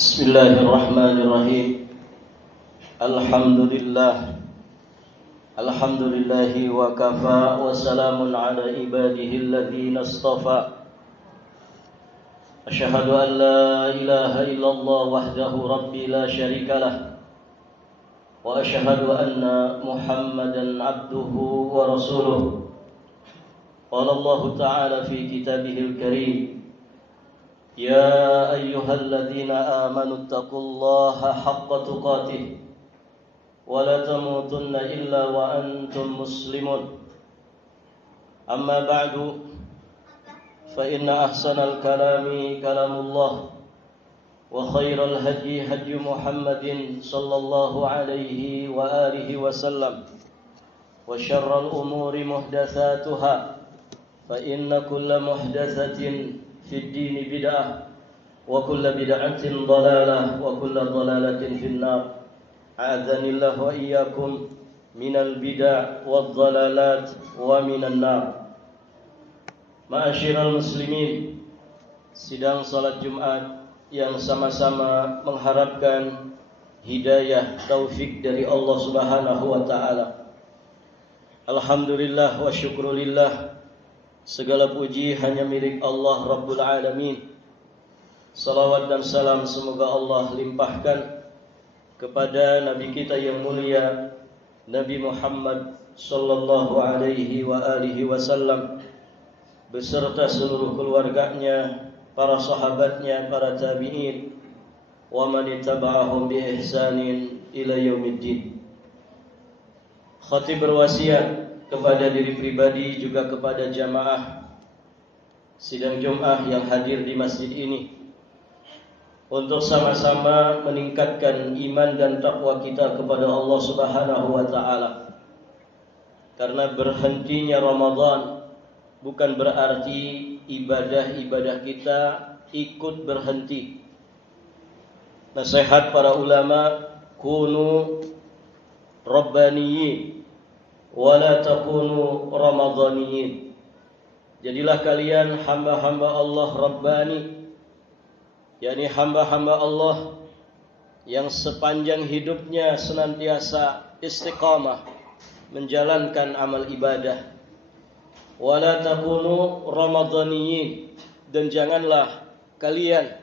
Bismillahirrahmanirrahim. Alhamdulillahi wa kafa wa salamun ala ibadihi alladhina istafa. Asyhadu an la ilaha illallah wahdahu rabbi la syarika lah. Wa asyhadu anna Muhammadan abduhu wa rasuluh. Qala Allah ta'ala fi kitabihil karim. يا أيها الذين آمنوا اتقوا الله حق تقاته ولا تموتن إلا وأنتم مسلمون أما بعد فإن أحسن الكلام كلام الله وخير الهدي هدي محمد صلى الله عليه وآله وسلم وشر الأمور محدثاتها فإن كل محدثة في الدين بدعة وكل بدعة ضلالة وكل ضلالة في النار أعاذني الله وإياكم من البدع والضلالات ومن النار. Ma'asyiral muslimin, sidang salat Jumat yang sama-sama mengharapkan hidayah taufik dari Allah Subhanahu wa taala. Alhamdulillah wa syukrulillah, segala puji hanya milik Allah Rabbul Alamin. Salawat dan salam semoga Allah limpahkan kepada Nabi kita yang mulia, Nabi Muhammad sallallahu alaihi wa alihi wasallam, beserta seluruh keluarganya, para sahabatnya, para tabi'in, wa man ittaba'ahum bi ihsanin ila yaumiddin. Khatib berwasiat kepada diri pribadi juga kepada jamaah sidang Jumat yang hadir di masjid ini untuk sama-sama meningkatkan iman dan takwa kita kepada Allah Subhanahu wa taala. Karena berhentinya Ramadan bukan berarti ibadah-ibadah kita ikut berhenti. Nasihat para ulama, kunu rabbaniyin wala takunu ramadhaniyin. Jadilah kalian hamba-hamba Allah Rabbani, yakni hamba-hamba Allah yang sepanjang hidupnya senantiasa istiqamah menjalankan amal ibadah. Wala takunu ramadhaniyin, dan janganlah kalian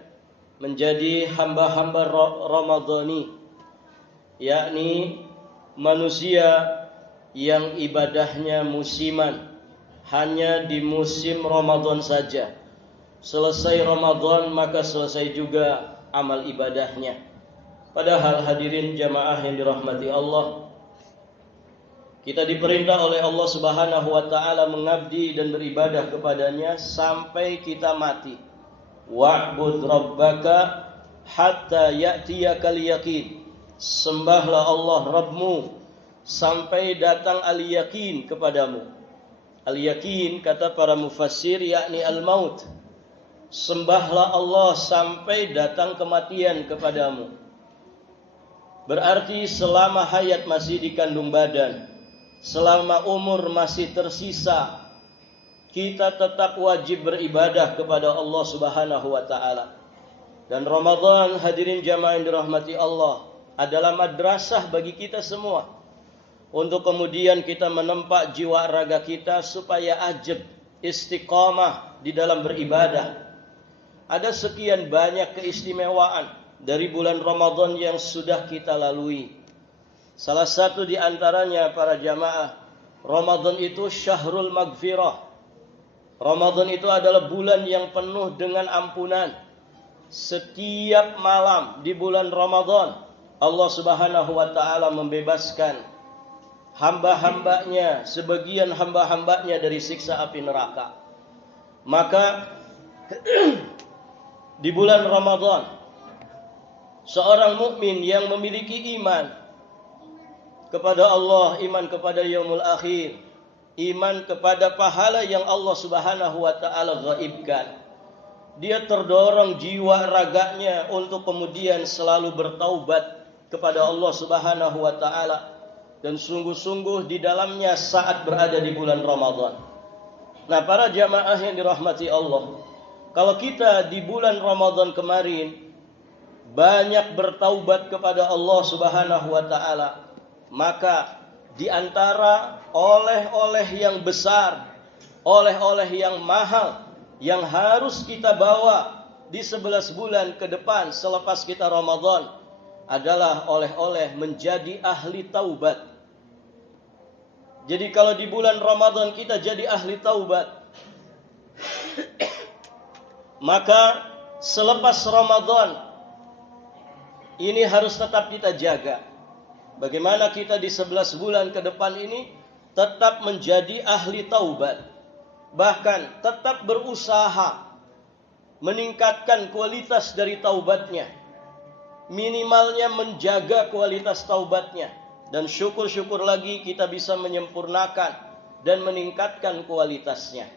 menjadi hamba-hamba ramadhani, yakni manusia yang ibadahnya musiman, hanya di musim Ramadan saja. Selesai Ramadan maka selesai juga amal ibadahnya. Padahal hadirin jamaah yang dirahmati Allah, kita diperintah oleh Allah Subhanahu wa taala mengabdi dan beribadah kepadanya sampai kita mati. Wa'bud rabbaka hatta ya'tiyakal yaqin. Sembahlah Allah Rabbmu sampai datang al-yakin kepadamu. Al-yakin kata para mufassir yakni al-maut. Sembahlah Allah sampai datang kematian kepadamu. Berarti selama hayat masih di kandung badan, selama umur masih tersisa, kita tetap wajib beribadah kepada Allah Subhanahu wa taala. Dan Ramadan, hadirin jamaah yang dirahmati Allah, adalah madrasah bagi kita semua, untuk kemudian kita menempa jiwa raga kita supaya ajab, istiqamah di dalam beribadah. Ada sekian banyak keistimewaan dari bulan Ramadan yang sudah kita lalui. Salah satu di antaranya para jamaah, Ramadan itu syahrul maghfirah. Ramadan itu adalah bulan yang penuh dengan ampunan. Setiap malam di bulan Ramadan, Allah Subhanahu wa taala membebaskan hamba-hambanya, sebagian hamba-hambanya dari siksa api neraka. Maka di bulan Ramadan, seorang mukmin yang memiliki iman kepada Allah, iman kepada yaumul akhir, iman kepada pahala yang Allah Subhanahu wa taala gaibkan, dia terdorong jiwa raganya untuk kemudian selalu bertaubat kepada Allah Subhanahu wa taala dan sungguh-sungguh di dalamnya saat berada di bulan Ramadan. Nah, para jamaah yang dirahmati Allah, Kalau kita di bulan Ramadan kemarin banyak bertaubat kepada Allah Subhanahu wa taala, maka di antara oleh-oleh yang besar, oleh-oleh yang mahal yang harus kita bawa di 11 bulan ke depan selepas kita Ramadan adalah oleh-oleh menjadi ahli taubat. Jadi kalau di bulan Ramadan kita jadi ahli taubat, maka selepas Ramadan ini harus tetap kita jaga. Bagaimana kita di 11 bulan ke depan ini tetap menjadi ahli taubat. Bahkan tetap berusaha meningkatkan kualitas dari taubatnya. Minimalnya menjaga kualitas taubatnya. Dan syukur-syukur lagi kita bisa menyempurnakan dan meningkatkan kualitasnya.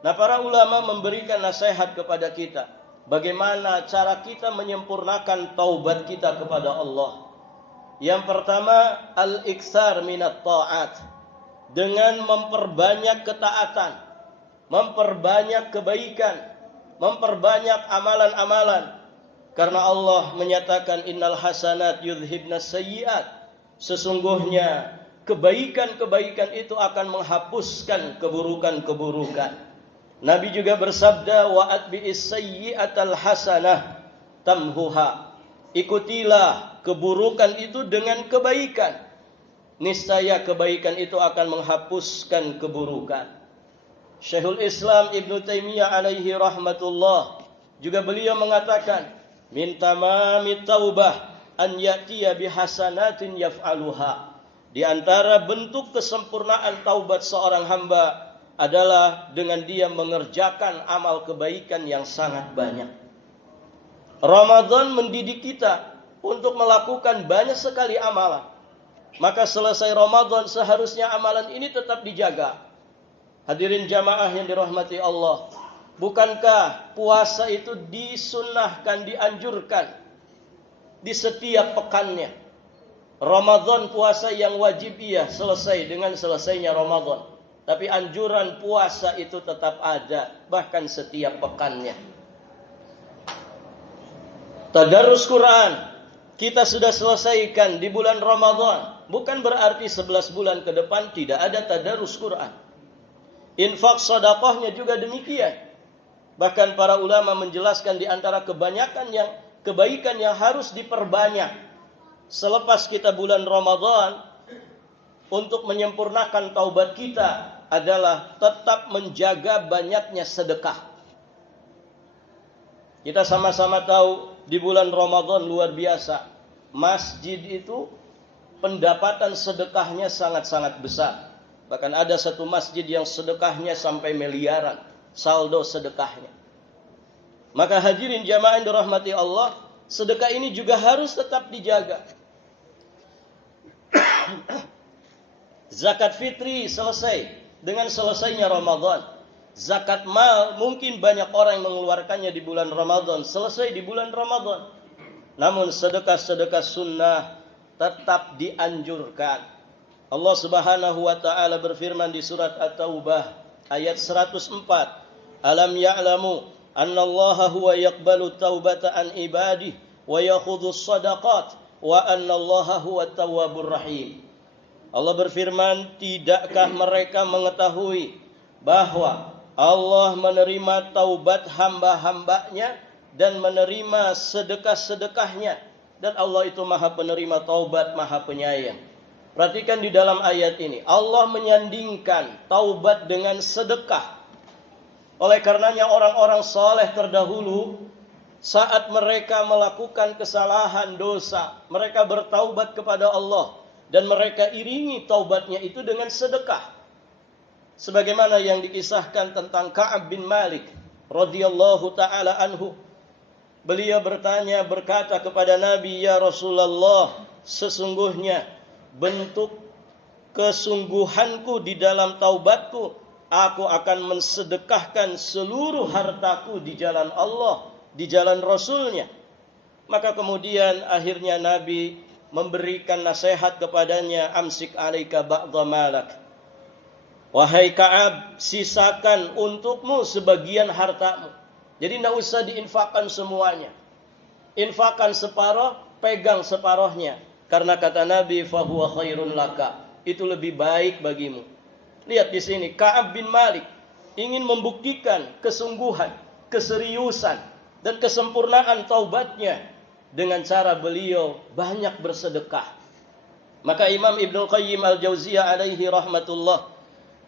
Nah, para ulama memberikan nasihat kepada kita. Bagaimana cara kita menyempurnakan taubat kita kepada Allah. Yang pertama, al-iksar minat ta'at. Dengan memperbanyak ketaatan, memperbanyak kebaikan, memperbanyak amalan-amalan. Karena Allah menyatakan innal hasanat yudhibnas sayyiat. Sesungguhnya kebaikan-kebaikan itu akan menghapuskan keburukan-keburukan. Nabi juga bersabda wa atbi'is sayyi'atal hasanah tamhuha. Ikutilah keburukan itu dengan kebaikan. Niscaya kebaikan itu akan menghapuskan keburukan. Syekhul Islam Ibnu Taimiyah alaihi rahmatullah juga beliau mengatakan min tamamit taubah an ya'tiya bihasanatin yaf'aluha. Di antara bentuk kesempurnaan taubat seorang hamba adalah dengan dia mengerjakan amal kebaikan yang sangat banyak. Ramadan mendidik kita untuk melakukan banyak sekali amalan. Maka selesai Ramadan seharusnya amalan ini tetap dijaga. Hadirin jamaah yang dirahmati Allah, bukankah puasa itu disunnahkan, dianjurkan di setiap pekannya? Ramadan puasa yang wajib selesai dengan selesainya Ramadan. Tapi anjuran puasa itu tetap ada, bahkan setiap pekannya. Tadarus Quran kita sudah selesaikan di bulan Ramadan. Bukan berarti 11 bulan ke depan tidak ada tadarus Quran. Infak sedekahnya juga demikian. Bahkan para ulama menjelaskan di antara kebaikan yang harus diperbanyak selepas kita bulan Ramadan untuk menyempurnakan taubat kita adalah tetap menjaga banyaknya sedekah. Kita sama-sama tahu di bulan Ramadan luar biasa. Masjid itu pendapatan sedekahnya sangat-sangat besar. Bahkan ada satu masjid yang sedekahnya sampai miliaran saldo sedekahnya. Maka hadirin jamaah yang dirahmati Allah, sedekah ini juga harus tetap dijaga. Zakat fitri selesai dengan selesainya Ramadan. Zakat mal mungkin banyak orang yang mengeluarkannya di bulan Ramadan, selesai di bulan Ramadan. Namun sedekah-sedekah sunnah tetap dianjurkan. Allah Subhanahu wa taala berfirman di surat At-Taubah ayat 104, "Alam ya'lamu annallaha huwa yaqbalu taubata an ibadihi wa yakhudhus shadaqat wa annallaha huwat tawwabur rahim." Allah berfirman, tidakkah mereka mengetahui bahwa Allah menerima taubat hamba-hambanya dan menerima sedekah-sedekahnya, dan Allah itu Maha penerima taubat, Maha penyayang. Perhatikan di dalam ayat ini, Allah menyandingkan taubat dengan sedekah. Oleh karenanya orang-orang saleh terdahulu saat mereka melakukan kesalahan dosa, mereka bertaubat kepada Allah dan mereka iringi taubatnya itu dengan sedekah. Sebagaimana yang dikisahkan tentang Ka'ab bin Malik radhiyallahu taala anhu. Beliau berkata kepada Nabi, "Ya Rasulullah, sesungguhnya bentuk kesungguhanku di dalam taubatku, aku akan mensedekahkan seluruh hartaku di jalan Allah, di jalan Rasulnya." Maka kemudian akhirnya Nabi memberikan nasihat kepadanya, "Amsik alaika ba'dha malak." Wahai Ka'ab, sisakan untukmu sebagian hartamu. Jadi tidak usah diinfakkan semuanya. Infakkan separuh, pegang separuhnya. Karena kata Nabi, fahuwa khairun laka. Itu lebih baik bagimu. Lihat di sini, Ka'ab bin Malik ingin membuktikan kesungguhan, keseriusan, dan kesempurnaan taubatnya dengan cara beliau banyak bersedekah. Maka Imam Ibnu Qayyim Al-Jauziyah alaihi rahmatullah,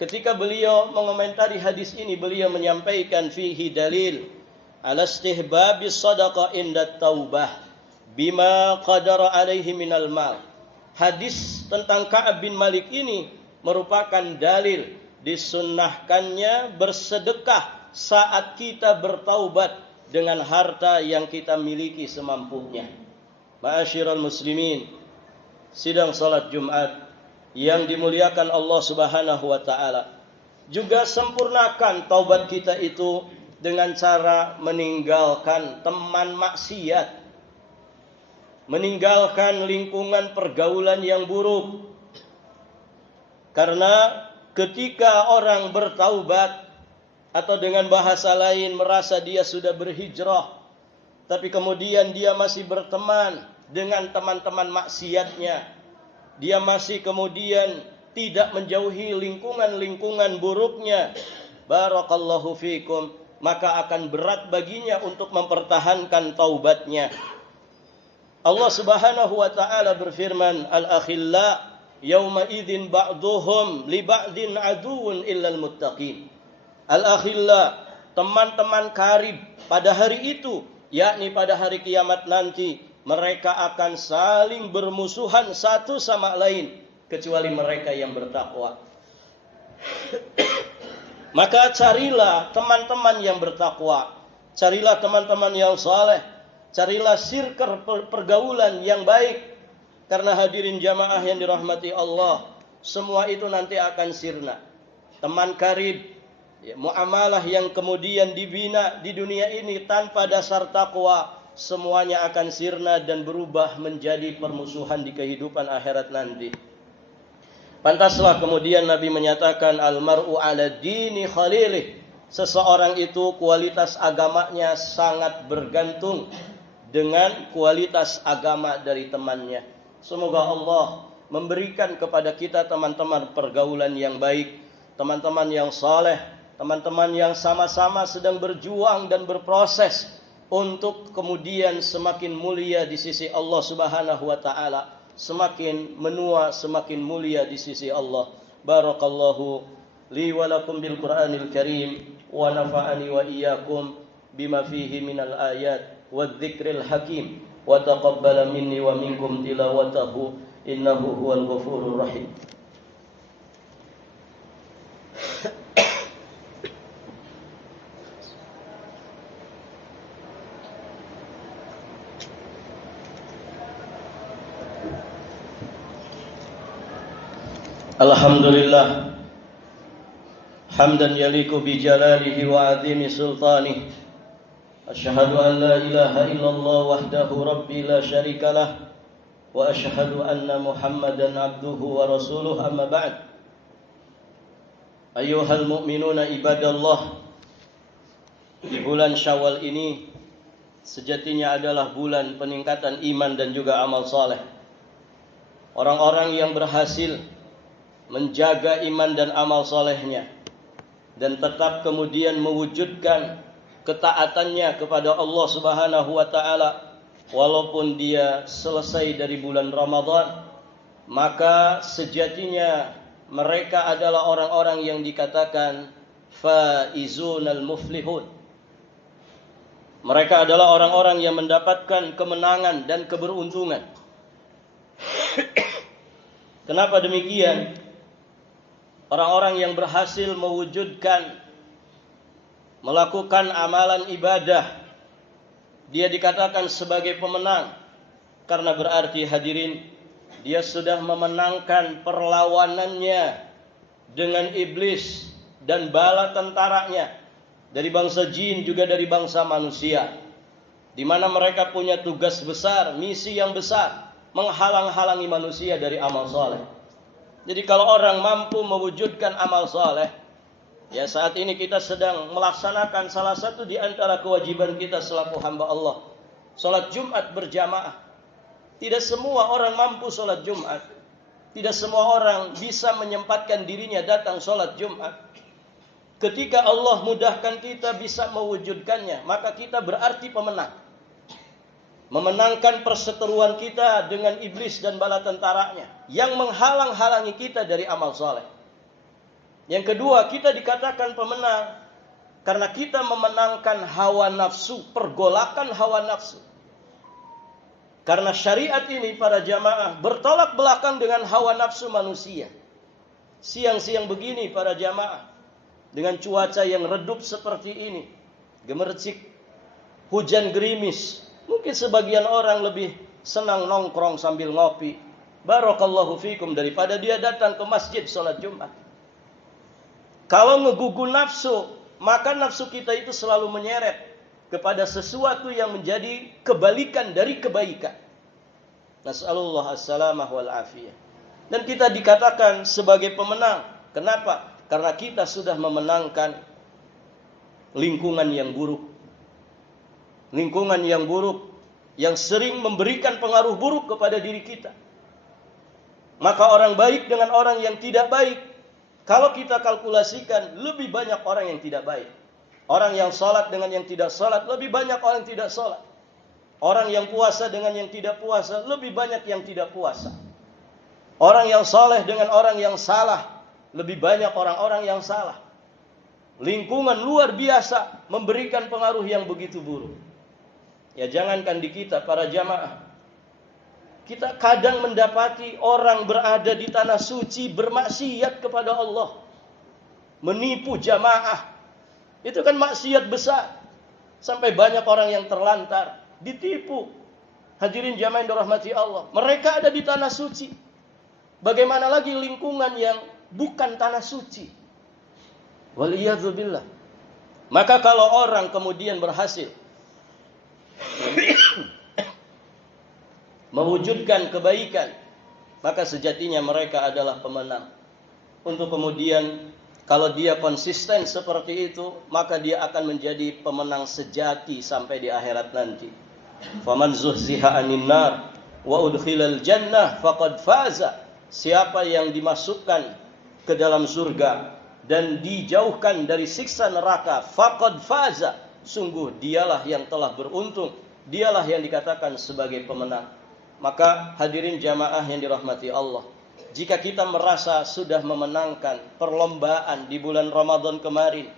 ketika beliau mengomentari hadis ini, beliau menyampaikan fihi dalil ala istihbabis sadaqah inda taubah bima qadara alaihi minal mal. Hadis tentang Ka'ab bin Malik ini merupakan dalil disunnahkannya bersedekah saat kita bertaubat dengan harta yang kita miliki semampunya. Ma'asyiral muslimin, sidang salat Jumat yang dimuliakan Allah Subhanahu wa taala, juga sempurnakan taubat kita itu dengan cara meninggalkan teman maksiat, meninggalkan lingkungan pergaulan yang buruk. Karena ketika orang bertaubat, atau dengan bahasa lain merasa dia sudah berhijrah, tapi kemudian dia masih berteman dengan teman-teman maksiatnya, dia masih kemudian tidak menjauhi lingkungan-lingkungan buruknya, barakallahu fikum, maka akan berat baginya untuk mempertahankan taubatnya. Allah Subhanahu wa taala berfirman, al-akhilla yauma idzin ba'duhum li ba'din aduwwun illal muttaqin. Al-akhilla, teman-teman karib pada hari itu, yakni pada hari kiamat nanti, mereka akan saling bermusuhan satu sama lain kecuali mereka yang bertakwa. Maka carilah teman-teman yang bertakwa, carilah teman-teman yang saleh, carilah sirkel pergaulan yang baik. Karena hadirin jamaah yang dirahmati Allah, semua itu nanti akan sirna. Teman karib, muamalah yang kemudian dibina di dunia ini tanpa dasar takwa, semuanya akan sirna dan berubah menjadi permusuhan di kehidupan akhirat nanti. Pantaslah kemudian Nabi menyatakan, almar'u ala dini khalilih. Seseorang itu kualitas agamanya sangat bergantung dengan kualitas agama dari temannya. Semoga Allah memberikan kepada kita teman-teman pergaulan yang baik, teman-teman yang saleh, teman-teman yang sama-sama sedang berjuang dan berproses untuk kemudian semakin mulia di sisi Allah Subhanahu wa taala, semakin menua, semakin mulia di sisi Allah. Barakallahu li wa lakum bil Qur'anil Karim wa nafa'ani wa iyyakum bima fihi minal ayat wadh-dhikril hakim. Wa taqabbala minni wa minkum tilawatahu innahu huwal ghafurur rahim. Alhamdulillah hamdan yaliku bi jalalihi wa azimi sultanihi. Asyhadu an la ilaha illallah wahdahu rabbi la syarikalah wa asyhadu anna Muhammadan abduhu wa rasuluh, amma ba'd. Ayyuhal mu'minuna ibadallah, di bulan Syawal ini sejatinya adalah bulan peningkatan iman dan juga amal saleh. Orang-orang yang berhasil menjaga iman dan amal salehnya dan tetap kemudian mewujudkan ketaatannya kepada Allah Subhanahu wa taala walaupun dia selesai dari bulan Ramadan, maka sejatinya mereka adalah orang-orang yang dikatakan faizunal muflihun. Mereka adalah orang-orang yang mendapatkan kemenangan dan keberuntungan. Kenapa demikian? Orang-orang yang berhasil mewujudkan, melakukan amalan ibadah, dia dikatakan sebagai pemenang. Karena berarti hadirin, dia sudah memenangkan perlawanannya dengan iblis dan bala tentaranya dari bangsa jin juga dari bangsa manusia, di mana mereka punya tugas besar, misi yang besar, menghalang-halangi manusia dari amal saleh. Jadi kalau orang mampu mewujudkan amal saleh, ya saat ini kita sedang melaksanakan salah satu di antara kewajiban kita selaku hamba Allah, Salat Jumat berjamaah. Tidak semua orang mampu salat Jumat. Tidak semua orang bisa menyempatkan dirinya datang salat Jumat. Ketika Allah mudahkan kita bisa mewujudkannya, maka kita berarti pemenang. Memenangkan perseteruan kita dengan iblis dan bala tentaranya yang menghalang-halangi kita dari amal saleh. Yang kedua, kita dikatakan pemenang karena kita memenangkan hawa nafsu, pergolakan hawa nafsu. Karena syariat ini para jamaah bertolak belakang dengan hawa nafsu manusia. Siang-siang begini para jamaah, dengan cuaca yang redup seperti ini, gemercik, hujan gerimis, mungkin sebagian orang lebih senang nongkrong sambil ngopi. Barakallahu fikum, daripada dia datang ke masjid salat Jumat. Kalau ngegugu nafsu, maka nafsu kita itu selalu menyeret kepada sesuatu yang menjadi kebalikan dari kebaikan. Nas'alullah as-salamah wal afiyah. Dan kita dikatakan sebagai pemenang. Kenapa? Karena kita sudah memenangkan lingkungan yang buruk. Lingkungan yang buruk yang sering memberikan pengaruh buruk kepada diri kita. Maka orang baik dengan orang yang tidak baik, kalau kita kalkulasikan, lebih banyak orang yang tidak baik. Orang yang salat dengan yang tidak salat, lebih banyak orang yang tidak salat. Orang yang puasa dengan yang tidak puasa, lebih banyak yang tidak puasa. Orang yang saleh dengan orang yang salah, lebih banyak orang-orang yang salah. Lingkungan luar biasa memberikan pengaruh yang begitu buruk. Ya jangankan di kita para jamaah, kita kadang mendapati orang berada di tanah suci bermaksiat kepada Allah, menipu jamaah. Itu kan maksiat besar. Sampai banyak orang yang terlantar, ditipu. Hadirin jamaah yang dirahmati Allah, mereka ada di tanah suci. Bagaimana lagi lingkungan yang bukan tanah suci? Waliyadzubillah. Maka kalau orang kemudian berhasil mewujudkan kebaikan, maka sejatinya mereka adalah pemenang. Untuk kemudian kalau dia konsisten seperti itu, maka dia akan menjadi pemenang sejati sampai di akhirat nanti. Faman zuhziha 'anil nar wa udkhilal jannah faqad faza. Siapa yang dimasukkan ke dalam surga dan dijauhkan dari siksa neraka, faqad faza. Sungguh dialah yang telah beruntung, dialah yang dikatakan sebagai pemenang. Maka hadirin jamaah yang dirahmati Allah, jika kita merasa sudah memenangkan perlombaan di bulan Ramadan kemarin,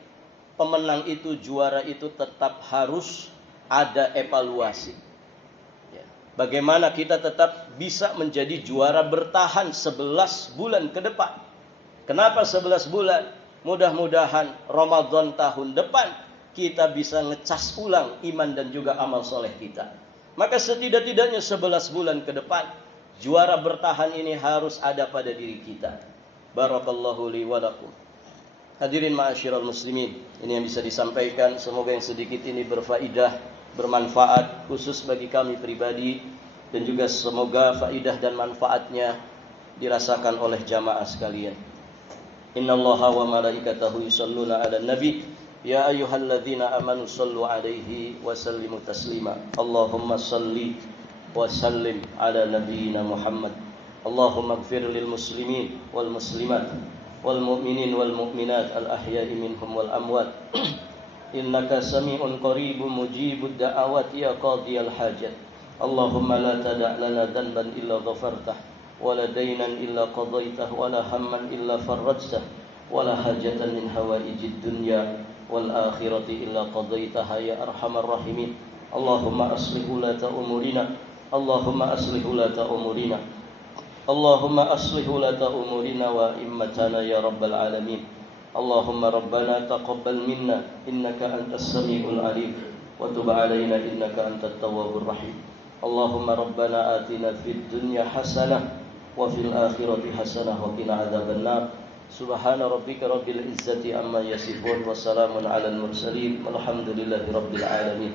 pemenang itu, juara itu tetap harus ada evaluasi. Bagaimana kita tetap bisa menjadi juara bertahan 11 bulan ke depan. Kenapa 11 bulan? Mudah-mudahan Ramadan tahun depan kita bisa ngecas ulang iman dan juga amal soleh kita. Maka setidak-tidaknya 11 bulan ke depan, juara bertahan ini harus ada pada diri kita. Barakallahu li wa lakum. Hadirin ma'asyiral muslimin, ini yang bisa disampaikan. Semoga yang sedikit ini berfaedah, bermanfaat khusus bagi kami pribadi, dan juga semoga faidah dan manfaatnya dirasakan oleh jamaah sekalian. Innallaha wa malaikatahu yusholluna 'alan nabi ya ayyuhalladzina amanu shallu 'alaihi wa sallimu taslima. Allahumma shalli wa sallim 'ala nabiyyina Muhammad. Allahumma ighfir lil muslimin wal muslimat wal mu'minin wal mu'minat al ahya'i minhum wal amwat. Innaka sami'un qaribun mujibud da'awat ya qadiyal hajat. Allahumma la tada' lana dhanban illa ghafartah, wa la daynan illa qadaitah, wa la hamman illa farrajtah, wa la hajatan min hawaijid dunya wal akhirati illa qadaitaha ya arhamar rahimin. Allahumma aslih ulata umurina, Allahumma aslih ulata umurina, Allahumma aslih ulata umurina wa immatana ya rabbal alamin. Allahumma rabbana taqabbal minna innaka antas samiul alim wa tub alaina innaka antat tawwabur rahim. Allahumma rabbana atina fid dunya hasanah wa fil akhirati hasanah wa qina adzabannar. Subhana rabbika rabbil izzati amma yasifun wa salamun alal mursalin walhamdulillahi rabbil alamin.